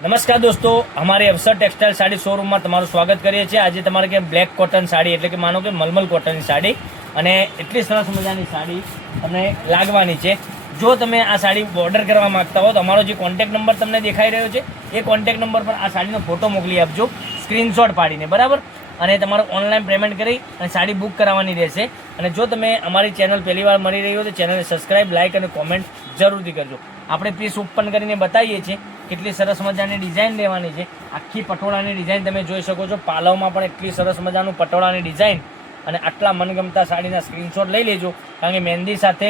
નમસ્કાર દોસ્તો, અમારી અવસર ટેક્સટાઇલ સાડી શોરૂમમાં તમારું સ્વાગત કરીએ છીએ। આજે તમારે કે બ્લેક કોટન સાડી એટલે કે માનો કે મલમલ કોટનની સાડી અને એટલી સરસ મજાની સાડી તમને લાગવાની છે। જો તમે આ સાડી ઓર્ડર કરવા માંગતા હો તો અમારો જે કોન્ટેક્ટ નંબર તમને દેખાઈ રહ્યો છે એ કોન્ટેક્ટ નંબર પર આ સાડીનો ફોટો મોકલી આપજો સ્ક્રીનશોટ પાડીને, બરાબર। અને તમારે ઓનલાઈન પેમેન્ટ કરી અને સાડી બુક કરાવવાની રહેશે। અને જો તમે અમારી ચેનલ પહેલી વાર મળી રહી હો તો ચેનલને સબસ્ક્રાઇબ, લાઇક અને કોમેન્ટ જરૂરથી કરજો। આપણે પીસ ઓપન કરીને બતાવીએ છીએ કેટલી સરસ મજાની ડિઝાઇન લેવાની છે। આખી પટોળાની ડિઝાઇન તમે જોઈ શકો છો। પાલવમાં પણ એટલી સરસ મજાનું પટોળાની ડિઝાઇન અને આટલા મનગમતા સાડીના સ્ક્રીનશોટ લઈ લેજો, કારણ કે મહેંદી સાથે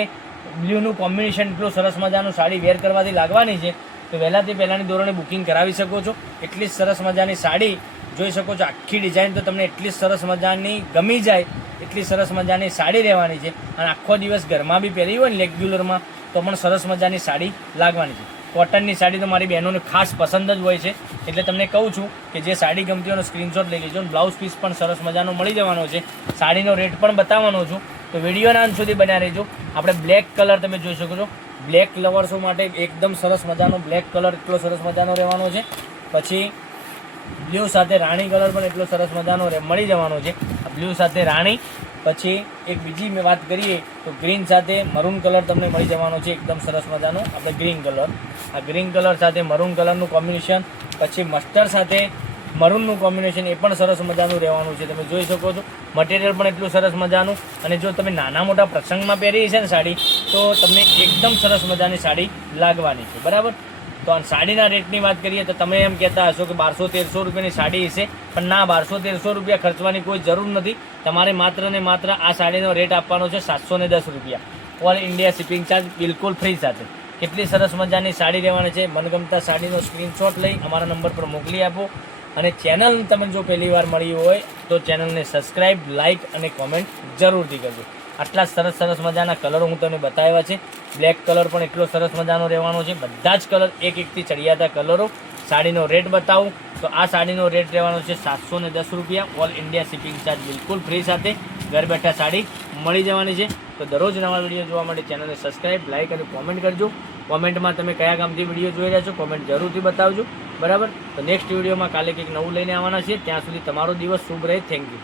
બ્લ્યુનું કોમ્બિનેશન એટલું સરસ મજાનું સાડી વેર કરવાથી લાગવાની છે તો વહેલાથી પહેલાંની ધોરણે બુકિંગ કરાવી શકો છો। એટલી સરસ મજાની સાડી જોઈ શકો છો। આખી ડિઝાઇન તો તમને એટલી સરસ મજાની ગમી જાય એટલી સરસ મજાની સાડી રહેવાની છે અને આખો દિવસ ઘરમાં બી પહેરી હોય ને રેગ્યુલરમાં તો પણ સરસ મજાની સાડી લાગવાની છે। કોટનની સાડી તો મારી બહેનોને ખાસ પસંદ જ હોય છે, એટલે તમને કહું છું કે જે સાડી ગમતી હોય સ્ક્રીનશોટ લઈ લેજો। બ્લાઉઝ પીસ પણ સરસ મજાનો મળી જવાનો છે। સાડીનો રેટ પણ બતાવવાનો છું, તો વિડીયોના અંત સુધી બન્યા રહેજો। આપણે બ્લેક કલર તમે જોઈ શકો છો, બ્લેક લવર્સો માટે એકદમ સરસ મજાનો બ્લેક કલર એટલો સરસ મજાનો રહેવાનો છે। પછી બ્લુ સાથે રાણી કલર પણ એટલો સરસ મજાનો મળી જવાનો છે, બ્લુ સાથે રાણી। પછી એક બીજી મેં વાત કરીએ તો ગ્રીન સાથે મરૂન કલર તમને મળી જવાનો છે, એકદમ સરસ મજાનો આપણે ગ્રીન કલર। આ ગ્રીન કલર સાથે મરૂન કલરનું કોમ્બિનેશન, પછી મસ્ટર્ડ સાથે મરૂનનું કોમ્બિનેશન એ પણ સરસ મજાનું રહેવાનું છે, તમે જોઈ શકો છો। મટીરિયલ પણ એટલું સરસ મજાનું, અને જો તમે નાના મોટા પ્રસંગમાં પહેરી છે ને સાડી તો તમને એકદમ સરસ મજાની સાડી લાગવાની છે, બરાબર। તો આ સાડીના રેટની વાત કરીએ તો તમે એમ કહેતા હશો કે 1200-1300 રૂપિયાની સાડી હશે, પણ ના, 1200-1300 રૂપિયા ખર્ચવાની કોઈ જરૂર નથી। તમારે માત્ર ને માત્ર આ સાડીનો રેટ આપવાનો છે 710 રૂપિયા, ઓલ ઇન્ડિયા શિપિંગ ચાર્જ બિલકુલ ફ્રી સાથે। કેટલી સરસ મજાની સાડી રહેવાની છે। મનગમતા સાડીનો સ્ક્રીનશોટ લઈ અમારા નંબર પર મોકલી આપો, અને ચેનલ તમે જો પહેલી વાર મળી હોય તો ચેનલને સબસ્ક્રાઇબ, લાઇક અને કોમેન્ટ જરૂરથી કરજો। આટલા સરસ સરસ મજાના કલરો હું તમને બતાવ્યા છે। બ્લેક કલર પણ એટલો સરસ મજાનો રહેવાનો છે, બધા જ કલર એક એકથી ચડિયાતા કલરો। સાડીનો રેટ બતાવું તો આ સાડીનો રેટ રહેવાનો છે 710 રૂપિયા, ઓલ ઇન્ડિયા શિપિંગ ચાર્જ બિલકુલ ફ્રી સાથે ઘર બેઠા સાડી મળી જવાની છે। તો દરરોજ નવા વિડીયો જોવા માટે ચેનલને સબસ્ક્રાઇબ, લાઇક અને કોમેન્ટ કરજો। કોમેન્ટમાં તમે કયા ગામથી વિડીયો જોઈ રહ્યા છો કોમેન્ટ જરૂરથી બતાવજો, બરાબર। તો નેક્સ્ટ વિડીયોમાં કાલે કંઈક નવું લઈને આવવાના છીએ, ત્યાં સુધી તમારો દિવસ શુભ રહે। Thank you.